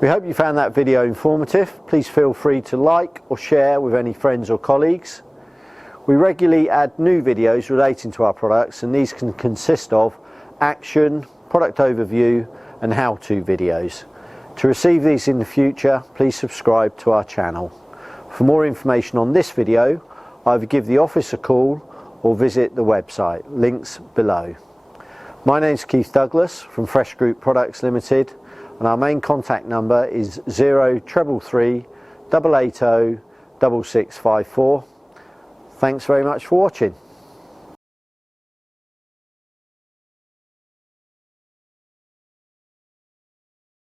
We hope you found that video informative. Please feel free to like or share with any friends or colleagues. We regularly add new videos relating to our products, and these can consist of action, product overview and how-to videos. To receive these in the future, please subscribe to our channel. For more information on this video, either give the office a call or visit the website, links below. My name is Keith Douglas from Fresh Group Products Limited, and our main contact number is 0333 880 6654. Thanks very much for watching.